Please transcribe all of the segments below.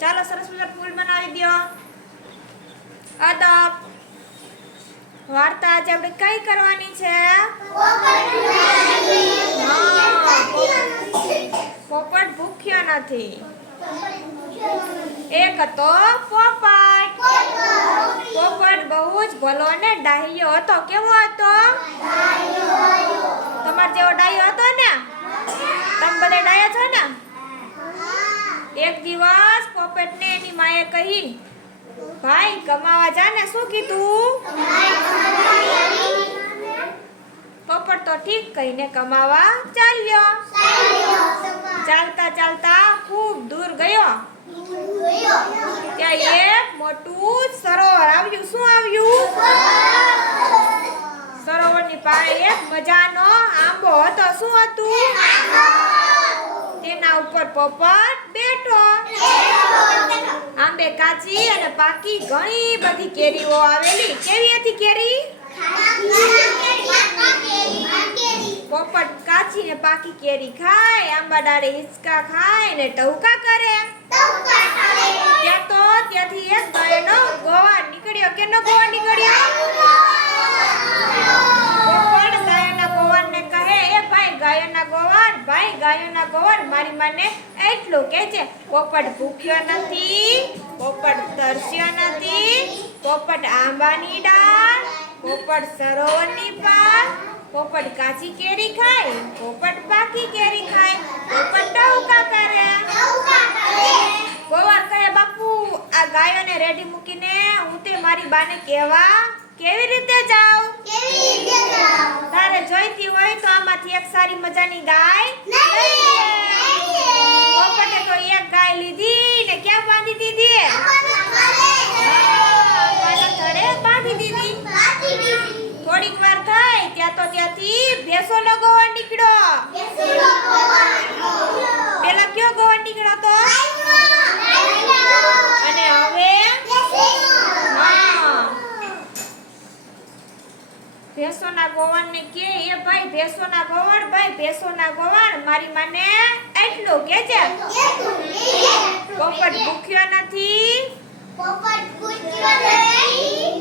ચાલો સરસ મજાનું ફૂલ બનાવી દો. અદબ વાર્તા આજે આપણે કઈ કરવાની છે? પોપટ ભૂખ્યો નથી. એક હતો પોપટ. પોપટ બહુ જ ભલો ને ડાહ્યો હતો. કેવો હતો? તમાર જેવો ડાહ્યો હતો ને? તમે બધા ડાહ્યા છો ને? એક દિવસ પોપટને એની માએ કહી, ભાઈ કમાવા જા ને. શું કીધું? પોપટ તો ઠીક કહીને કમાવા ચાલ્યો. ચાલતા ચાલતા ખૂબ દૂર ગયો. ત્યાં એક મોટું સરોવર આવ્યું. શું આવ્યું? સરોવરની પાસે એક મજાનો આંબો હતો. શું હતું? તેના ઉપર પોપટ બેઠો. આંબે કાચી અને પાકી ઘણી બધી કેરીઓ આવેલી. કેવી હતી કેરી? પોપટ કાચી ને પાકી કેરી ખાય, આંબા ડાળે હિંચકા ખાય ને ટહુકા કરે. ત્યાંથી એક ગાયનો ગોવાળ નીકળ્યો. કેનો ગોવાળ નીકળ્યો? પોપટ ગાયના ગોવાળને કહે, એ ભાઈ ગાયોના ગોવાળ મારી માને એટલું કે છે, પોપટ ભૂખ્યો નથી, પોપટ તરસ્યો નથી, પોપટ આંબાની ડાળ, પોપટ સરોવરની પાર, પોપટ કાચી કેરી ખાય, પોપટ પાકી કેરી ખાય, પોપટ ટહુકા કરે. ગોવાળ કહે, બાપુ આ ગાયોને રેડી મૂકીને હું તે મારી બાને કહેવા કેવી રીતે જાઉં? તારે જોઈતી હોય તો આમાંથી એક સારી મજાની ગાય પોપટે તો એક ગાય લીધી ને ક્યાં બાંધી દીધી? બાંધી દીધી. થોડીક વાર થઈ ત્યાંથી ભેંસોનો ગોવાળ નીકળ્યો. પેલા કયો ગોવાળ નીકળ્યો તો? અને હવે ભેંસોના ગોવાળને કે, એ ભાઈ ભેંસોના ગોવાળ મારી માને એટલું કે છે, પોપટ ભૂખ્યો નથી,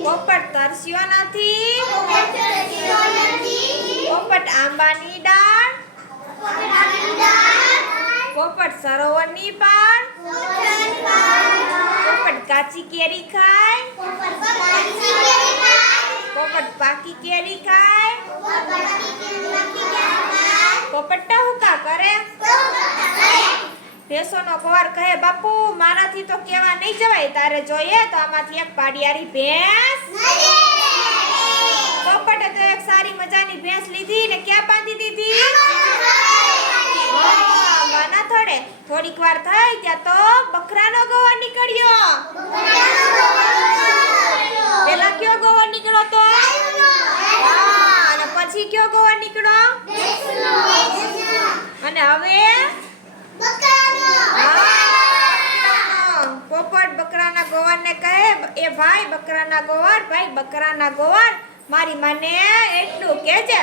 પોપટ તરસ્યો નથી, પોપટ આંબાની ડાળ, પોપટ સરોવરની પાર, પોપટ કાચી કેરી ખાય, પોપટ પાકી કેરી ખાય, પોપટ ટહુકા કરે. ભેંસોનો ગોવાળ કહે, બાપુ મારાથી તો કેવા નહીં જવાય, તારે જોઈએ તો આમાંથી એક પાડિયારી ભેંસ. પોપટે તો એક સારી મજાની ભેંસ લીધી ને ક્યાં બાંધી દીધી? માના થોડે. થોડીક વાર થઈ ત્યાં તો બકરાનો ગોવાળ નીકળ્યો. પેલા કયો ગોવાળ નીકળ્યો તો? અને પછી કયો ગોવાળ નીકળ્યો? અને હવે પોપટ બકરાના ગોવાળને કહે, એ ભાઈ બકરાના ગોવાળ મારી માને એટલું કે છે,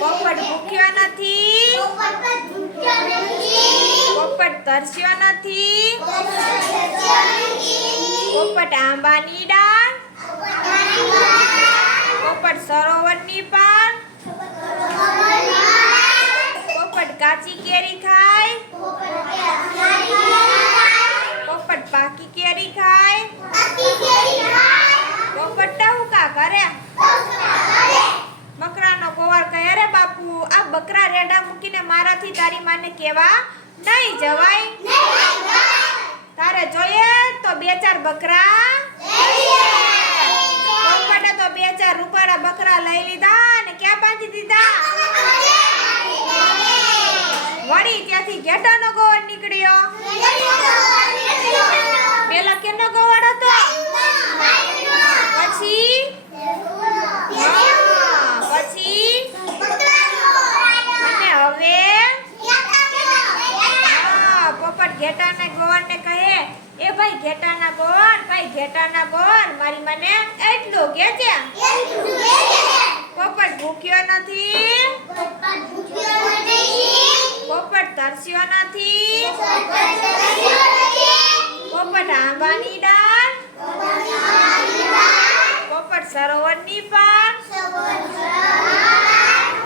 પોપટ ભૂખ્યો નથી, પોપટ તરસ્યો નથી, પોપટ આંબાની ડાળ, પોપટ સરોવરની પાર, પોપટ કાચી કેરી ખાય, પોપટ પાકી કેરી ખાય, પોપટ ટહુકા કરે. બકરાનો ગોવાળ કહે, અરે બાપુ આ બકરા રેડા મૂકીને મારાથી તારી માને કેવા નહીં જવાય. તારે જોઈએ તો 2-4 બકરા. પોપટે તો 2-4 રૂપાળા બકરા લઈ લીધા અને ક્યાં બાંધી દીધા? વળી ત્યાંથી ઘેટાનો ગોવાળ નીકળ્યો. પેલા કેનો ગોવાળ હતો? પછી અને હવે પોપટ ઘેટાના ગોવાળને કહે, એ ભાઈ ઘેટાના ગોવાળ મારી મને એટલું કે છે, પોપટ ભૂખ્યો નથી, પોપટ તરસ્યો નથી, કોની પર?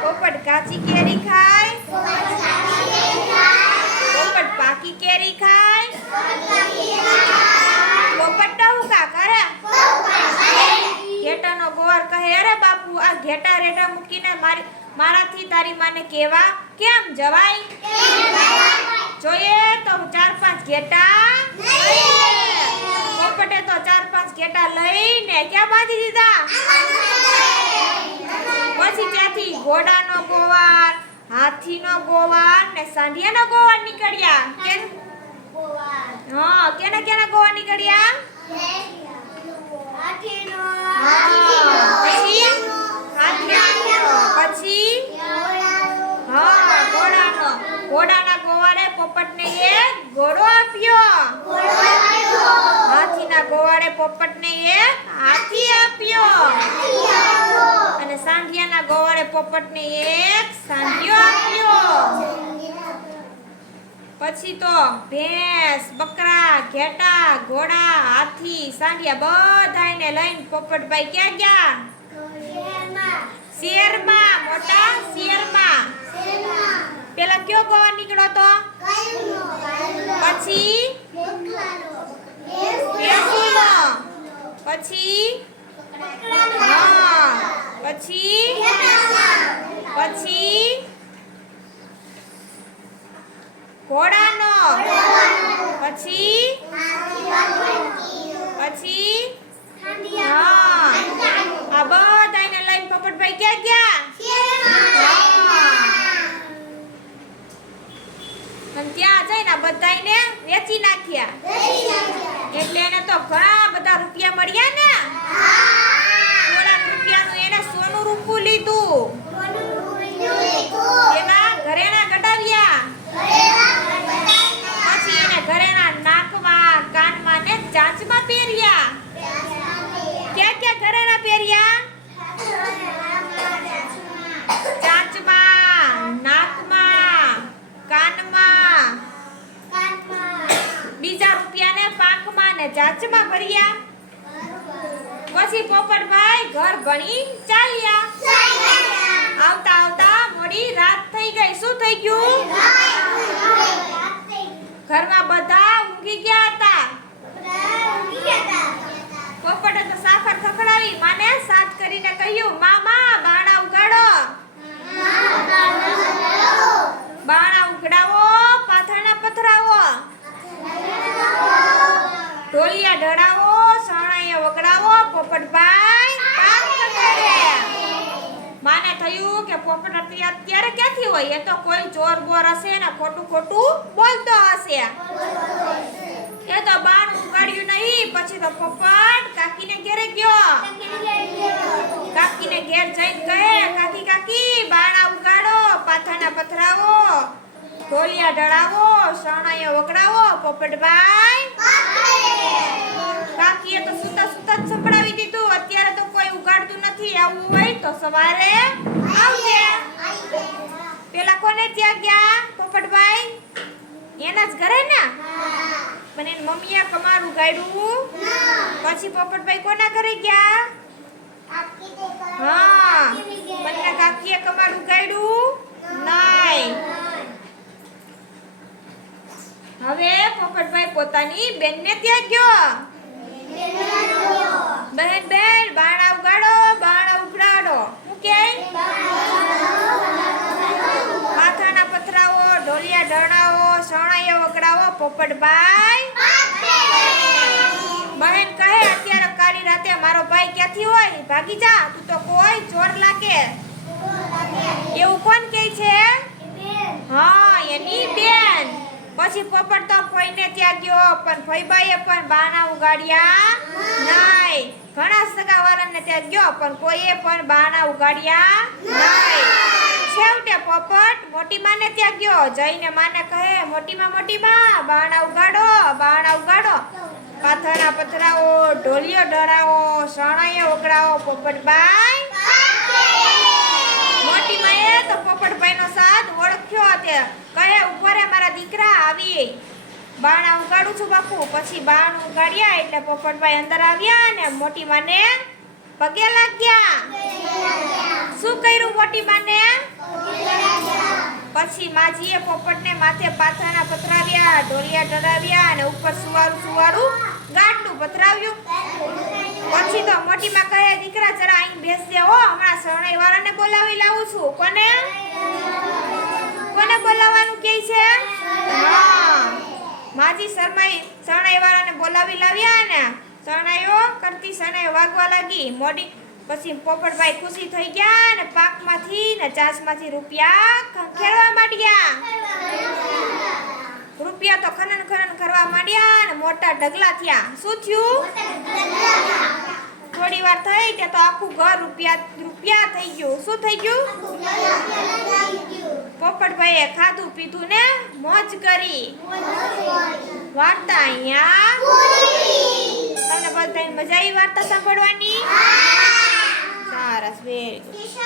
પોપટ કાચી કેરી ખાય? પોપટ પાકી કેરી ખાય? પોપટ ટહુકા કરે? ઘેટાનો ગોવાર કહે, અરે બાપુ, આ ઘેટા રેટા મૂકીને મારાથી તારી માને કેવા કેમ જવાય? જોઈએ તો 4-5 ઘેટા પોપટે તો 4-5 ઘેટા લઈને ક્યાં બાંધી દીધા? પછી ત્યાંથી ઘોડાનો ગોવાર, હાથીનો ગોવાર ને સાંઢિયાનો ગોવાર નીકળ્યા. કેના ગોવાર નીકળ્યા? પછી ઘોડાના ગોવાળે પોપટને એક ઘોડો આપ્યો. હાથીના ગોવાળે પોપટને એક હાથી આપ્યો. અને સાંઢિયાના ગોવાળે પોપટને એક સાંઢિયો આપ્યો. પછી તો ભેંસ, બકરા, ઘેટા, ઘોડા, હાથી, સાંઢિયા બધાને લઈને પોપટભાઈ ક્યાં ગયા? શેરમાં, મોટા શેરમાં. પેલા કયો ગોવાર નીકળ્યો તો? પછી ભેંસુનો. પછી પછી ઘોડાનો. પછી આ બધાને લઈને પોપટભાઈ ક્યાં ગયા? અને ત્યાં જઈને બધાને વેચી નાખ્યા. એટલે એને તો ઘણા બધા રૂપિયા મળ્યા ને. થોડાક રૂપિયાનું એને સોનું રૂપું લીધું. એના ઘરેણા કઢાવ્યા. પછી એને ઘરેણા નાકમાં, કાનમાં ને ચાંચમાં પહેર્યા. ક્યાં ઘરેણા પહેર્યા? ચાંચમાં, નાકમાં, કાનમાં. બીજા રૂપિયાને પાંખમાં ને ચાંચમાં ભર્યા. પછી પોપટભાઈ ઘર ભણી ચાલ્યા. આવતા આવતા મોડી રાત થઈ ગઈ. શું થઈ ગયું? ઘરમાં બધા ઊંઘી ગયા હતા. પોપટે તો સાફર ખખડાવી માને સાથ કરીને કહ્યું, મામા બાણા ઉગાડો. બાણા ઉગડાવો, પાથરણા પથરાવો, ઢોલિયા ઢળાવો, શરણાઈએ વગડાવો. પોપટભાઈ કામ કરે. માને થયું કે પોપટ અત્યારે ક્યાંથી હોય? એ તો કોઈ ચોર બોર હશે ને ખોટું બોલતો હશે. એ તો બાણ ઉગાડ્યું નહીં. પછી તો પોપટ કાકીને ઘેરે ગયો. કાકીને ઘેર જઈને કહે, કાકી કાકી બાણા ઉગાડો, પાથરણા પથરાવો, ઢોલિયા ઢળાવો, શરણાઈએ વગડાવો. પોપટભાઈ કાકીએ તો સુતા સુતા જ સંભળાવી દીધું. અત્યારે તો કોઈ ઉગાડતું નથી. આવું હોય તો સવારે આવજે. પેલા કોને ત્યાં ગયા પોપટભાઈ? એના જ ઘરે ને. પણ એની મમ્મીએ કમાર ઉગાડ્યું. પછી પોપટભાઈ કોના ઘરે ગયા? બંને કાકીએ કમાર ઉગાડ્યું નહીં. હવે પોપટભાઈ પોતાની બેનને ત્યાં ગયો. બહેન બાણા ઉગાડો, બાણા ઉગડાડો. હું કે માથાના પથરાવો, ઢોલિયા ઢળાવો, શરણાઈએ વગડાવો. પોપટભાઈ બહેન કહે, અત્યારે કાળી રાતે મારો ભાઈ ક્યાંથી હોય? ભાગી જા, તું તો કોઈ ચોર લાગે. એવું કોણ કહે છે? એની બેન. પછી પોપટ તો ફઈને ત્યાં ગયો. પણ ફઈબાઈએ પણ બાણા ઉગાડ્યા નહીં. ઘણા સગાવાળાને ત્યાં ગયો પણ કોઈએ પણ બાણા ઉગાડ્યા નહીં. છેવટે પોપટ મોટી માને ત્યાં ગયો. જઈને માને કહે, મોટી માં બાણા ઉગાડો, બાણા ઉગાડો, પાથરણા પથરાવો, ઢોલિયો ઢળાવો, શરણાઈએ વગડાવો. પોપટભાઈ મોટી માએ તો પોપટભાઈનો સાથ ઓળખ્યો. તે કહે, ઉપર મારા દીકરા આવી, બાણા ઉગાડું છું બાપુ. પછી બાણ ઉગાડ્યા એટલે પોપટભાઈ અંદર આવ્યા અને મોટી માને પગે લાગ્યા. શું કર્યું મોટી બાને? પછી માજીએ પોપટને માથે પાથરણા પથરાવ્યા, ઢોલિયા ઢળાવ્યા અને ઉપર સુવાળું ગાડલું પથરાવ્યું. પછી તો મોટી માં કહે, દીકરા જરા અહીં બેસજે હો, હમણાં શરણાઈ વાળાને બોલાવી લાવું છું. કોને બોલાવવાનું કહે છે? હા, માજી શરણાઈ વાળાને બોલાવી લાવ્યા ને શરણાઈઓ કરતી શરણાઈ વાગવા લાગી. મોડી પછી પોપટભાઈ ખુશી થઈ ગયા ને પાકમાંથી ને ચાસમાંથી રૂપિયા ખેડવા માંડ્યા. રૂપિયા તો ખનન કરવા માંડ્યા અને મોટા ઢગલા થયા. શું થયું? થોડી વાર થઈ ત્યાં તો આખું ઘર રૂપિયા થઈ ગયું. શું થઈ ગયું? પોપટભાઈએ ખાધું પીધું ને મોજ કરી. વાર્તા અહીંયા તમને બધાને મજા આવી વાર્તા સાંભળવાની? સરસ, વેરી ગુડ.